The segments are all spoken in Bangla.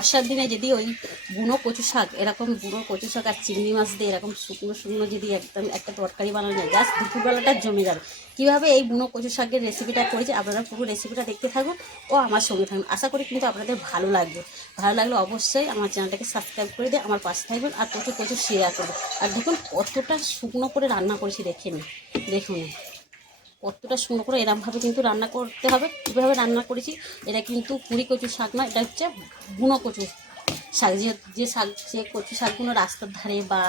বর্ষার দিনে যদি ওই বুনো কচু শাক, এরকম বুনো কচু শাক আর চিংড়ি মাছ দিয়ে এরকম শুকনো শুকনো যদি একদম একটা তরকারি বানানো যায়, জাস্ট দুপুরবেলাটা জমে যাবে। কীভাবে এই বুনো কচু শাকের রেসিপিটা করেছি আপনারা পুরো রেসিপিটা দেখতে থাকুন ও আমার সঙ্গে থাকুন। আশা করি কিন্তু আপনাদের ভালো লাগবে। ভালো লাগলে অবশ্যই আমার চ্যানেলটাকে সাবস্ক্রাইব করে দিয়ে আমার পাশে থাকবেন আর প্রচুর প্রচুর শেয়ার করবেন। আর দেখুন কতটা শুকনো করে রান্না করেছি, দেখুন কতটা শুকনো করে এরমভাবে কিন্তু রান্না করতে হবে। কীভাবে রান্না করেছি, এটা কিন্তু কুড়ি কচু শাক না, এটা হচ্ছে বুনো কচু শাক। যে শাক, যে কচু শাকগুলো রাস্তার ধারে বা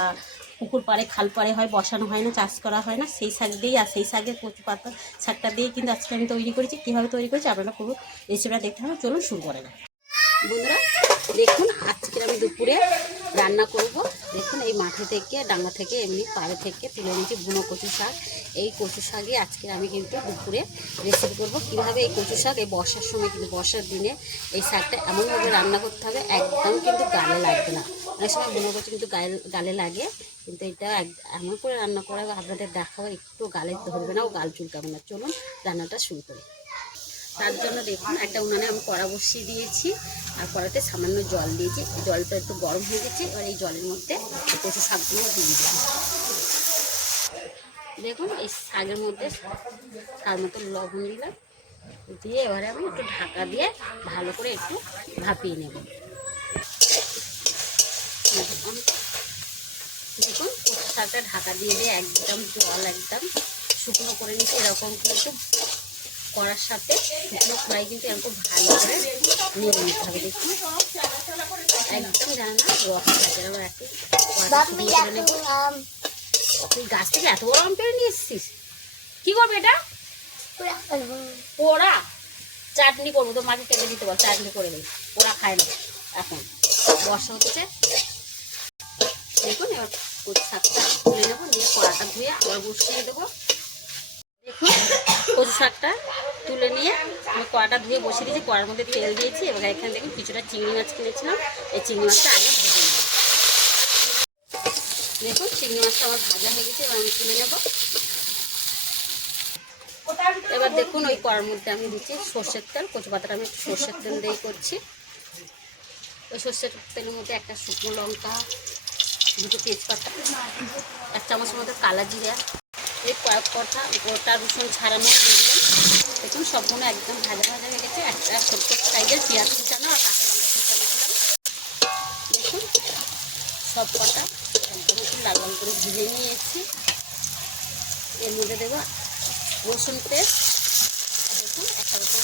পুকুর পাড়ে খাল পাড়ে হয়, বসানো হয় না, চাষ করা হয় না, সেই শাক দিয়েই আর সেই শাকের কচু পাতা শাকটা দিয়েই কিন্তু আজকে আমি তৈরি করেছি। কীভাবে তৈরি করেছি আপনারা পুরো রেসিপিটা দেখতে হবে। চলুন শুরু করে না বন্ধুরা। দেখুন আজকে আমি দুপুরে রান্না করব। দেখুন এই মাঠে থেকে, ডাঙ্গা থেকে, এমনি পাড়ে থেকে তুলে নিয়েছি বুনো কচু শাক। এই কচু শাকই আজকে আমি কিন্তু দুপুরে রেসিপি করব। কীভাবে এই কচু শাক এই বর্ষার সময়, কিন্তু বর্ষার দিনে এই শাকটা এমনভাবে রান্না করতে হবে একদম কিন্তু গালে লাগবে না। অনেক সময় বুনো কচু কিন্তু গালে লাগে, কিন্তু এটা এমন করে রান্না করা আপনাদের দেখাবো, একটু গালে ধরবে না ও গাল চুলকাবে না। চলুন রান্নাটা শুরু করি। তার জন্য দেখুন একটা উনানে আমি কড়া বসিয়ে দিয়েছি আর কড়াতে সামান্য জল দিয়েছি। জলটা একটু গরম হয়ে গেছে। এবার এই জলের মধ্যে কচু শাকগুলো দিয়ে দিলাম। দেখুন এই শাকের মধ্যে তার মতো লবণ দিলাম, দিয়ে এবারে আমি একটু ঢাকা দিয়ে ভালো করে একটু ভাপিয়ে নেব। দেখুন কচু শাকটা ঢাকা দিয়ে দিয়ে একদম জল একদম শুকনো করে নিচ্ছি। এরকম কিন্তু করার সাথে শুকনো ফ্রাই কিন্তু এরকম ভালো করে নিয়ে নিতে হবে। দেখুন একদম জানে না রস থাকে। এবার একটু করে নেব। তুই গাছ থেকে এত বড় আম পেড়ে নিয়ে এসছিস, কী করবে এটা? পোড়া চাটনি করবো, তো মাকে কেটে দিতে বল, চাটনি করে দিই। পোড়া খায় না এখন, বর্ষা হচ্ছে। দেখুন এবার কচু শাকটা তুলে নেবো, নিয়ে কড়াটা ধুয়ে আবার বসিয়ে দেবো। দেখুন কচু শাকটা তুলে নিয়ে আমি কড়াটা ধুয়ে বসিয়ে দিয়েছি, কড়ার মধ্যে তেল দিয়েছি। এবার এখানে দেখুন কিছুটা চিংড়ি মাছ কিনেছিলাম, এই চিংড়ি মাছটা আগে ভেজে নেব। দেখুন চিংড়ি মাছটা আমার ভাজা হয়ে গেছে, এবার আমি তুলে নেব। এবার দেখুন ওই কড়ার মধ্যে আমি দিচ্ছি সর্ষের তেল। কচু পাতাটা আমি সর্ষের তেল দিয়ে করছি। ওই সর্ষের তেলের মধ্যে একটা শুকনো লঙ্কা, দুটো তেজপাতা, 1 চামচের মধ্যে কালা জিরা, এই কয়েক কটা গোটা রসুন ছাড়ানো দিয়ে দিলাম। দেখুন সবগুলো একদম ভাজা ভাজা হয়ে গেছে। একটা ছোট্ট সাইজের পেঁয়াজ কুচানো আর কাঁচা লঙ্কা কুচানো দিলাম। দেখুন সব কটা একদম একটু লাল লাল করে ভেজে নিয়েছি। এর মধ্যে দেবো রসুন পেস্ট। দেখুন একটা রসুন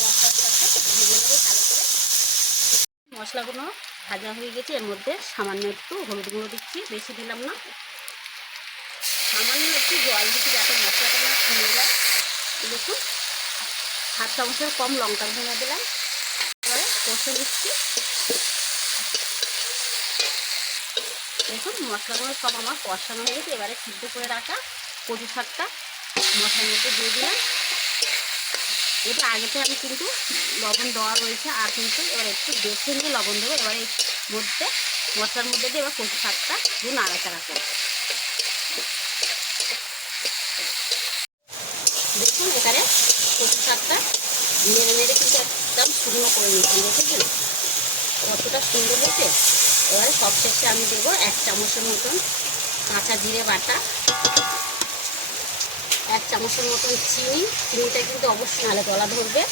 মশলার সাথে ভেজে নেবো ভালো করে। মশলাগুলো ভাজা হয়ে গেছে। এর মধ্যে সামান্য একটু হলুদ গুঁড়ো দিচ্ছি, বেশি দিলাম না, সামান্য একটু জল দিচ্ছি যাতে মশলাটা না ফুলে যায়। দেখুন 1/2 চামচের কম লঙ্কার গুঁড়ো দিলাম। এবারে কষে দিচ্ছি। দেখুন মশলাগুলো সব আমার কষানো হয়ে গেছে। এবারে সিদ্ধ করে রাখা কচু শাকটা মশলার মধ্যে দিয়ে দিলাম। এটা আগেতে আমি কিন্তু লবণ দেওয়া রয়েছে আর কিন্তু এবার একটু দেখে নিয়ে লবণ দেবো। এবার এই মধ্যে মশলার মধ্যে দিয়ে এবার কচু শাকটা দিয়ে নাড়াচাড়া করবো। দেখুন এখানে কচু শাকটা নেড়ে নেড়ে কিন্তু একদম শুকনো করে নিচ্ছি। দেখেছেন কতটা সুন্দর হয়েছে। এবারে সব শেষে আমি দেবো 1 চামচের মতন কাঁচা জিরে বাটা, 1 চামচের মতন চিনি। চিনিটা কিন্তু অবশ্যই নালে গলা ধরবে।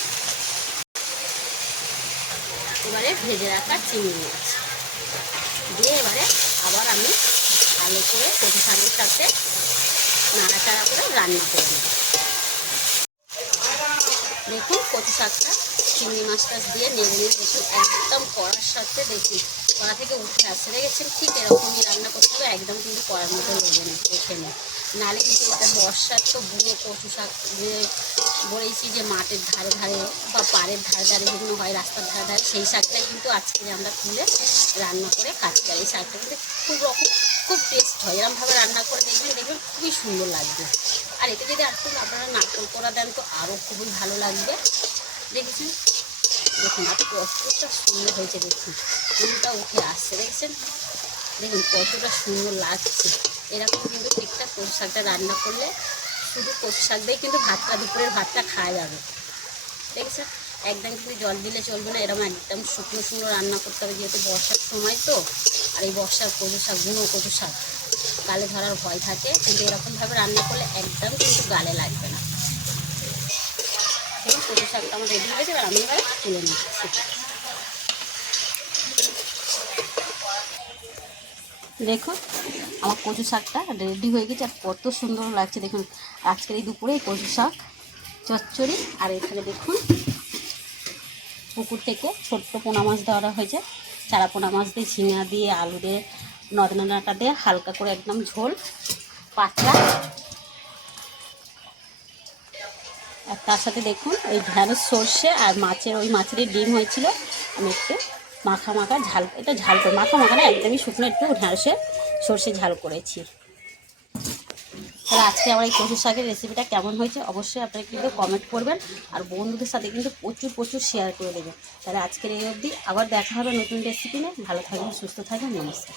এবারে ভেজে রাখা চিংড়ি মাছ দিয়ে এবারে আবার আমি ভালো করে কচু শাকের সাথে নাড়াচাড়া করে রান্না করে নেব। দেখুন কচু শাকটা চিংড়ি মাছটা দিয়ে নেড়ে নিয়ে দেখুন একদম কড়ার সাথে দেখুন কড়া থেকে উঠে আসছে। দেখেছেন ঠিক এরকমই রান্না করতে হবে, একদম কিন্তু কড়ার মধ্যে লেগে নেই, দেখে নেই। নাহলে কিন্তু এটা বর্ষার তো বুনো কচু শাক যে বলেছি যে মাঠের ধারে ধারে বা পাড়ের ধারে ধারে যেগুলো হয় রাস্তার ধারে ধারে, সেই শাকটাই কিন্তু আজকে আমরা তুলে রান্না করে খাচ্ছি। আর এই শাকটা কিন্তু খুব টেস্ট হয়। এরকমভাবে রান্না করে দেখবেন খুবই সুন্দর লাগবে। আর এতে যদি একটু আপনারা নারকেল কোড়া দেন তো আরও খুবই ভালো লাগবে। দেখেছেন দেখুন আর কতটা সুন্দর হয়েছে। দেখুন ফুলটা উঠে আসছে, দেখছেন দেখুন কতটা সুন্দর লাগছে। এরকম কিন্তু ঠিকঠাক কচু শাকটা রান্না করলে শুধু কচু শাক দিয়েই কিন্তু দুপুরের ভাতটা খাওয়া যাবে। দেখেছেন একদম কিন্তু জল দিলে চলবে না, এরকম একদম শুকনো শুকনো রান্না করতে হবে, যেহেতু বর্ষার সময় তো। আর এই বর্ষার কচু শাক, বুনো কচু শাক গালে ধরার ভয় থাকে, কিন্তু এরকমভাবে রান্না করলে একদম কিন্তু গালে লাগবে না। দেখুন কচু শাকটা আমার রেডি হয়ে গেছে, এবার আমি এবার তুলে নিচ্ছি। দেখুন আমার কচু শাকটা রেডি হয়ে গেছে, আর কত সুন্দর লাগছে দেখুন। আজকের এই দুপুরে কচু শাক চচ্চড়ি, আর এখানে দেখুন পুকুর থেকে ছোট্ট পোনা মাছ ধরা হয়েছে, চারা পোনা মাছ দিয়ে ঝিঙা দিয়ে আলু দিয়ে নদনা ডাঁটা দিয়ে হালকা করে একদম ঝোল পাতলা। আর তার সাথে দেখুন এই ঢ্যাঁড়স সর্ষে আর মাছের ওই মাছেরই ডিম হয়েছিল, আমি একটু মাখা মাখা ঝাল, এটা ঝাল করে মাখা মাখা না, একদমই শুকনো একটু ঢ্যাঁড়সে সর্ষে ঝাল করেছি। তাহলে আজকে আমার এই কচু শাকের রেসিপিটা কেমন হয়েছে অবশ্যই আপনারা কিন্তু কমেন্ট করবেন, আর বন্ধুদের সাথে কিন্তু প্রচুর প্রচুর শেয়ার করে দেবেন। তাহলে আজকের এই অবধি, আবার দেখা হবে নতুন রেসিপি নিয়ে। ভালো থাকবেন, সুস্থ থাকবেন, নমস্কার।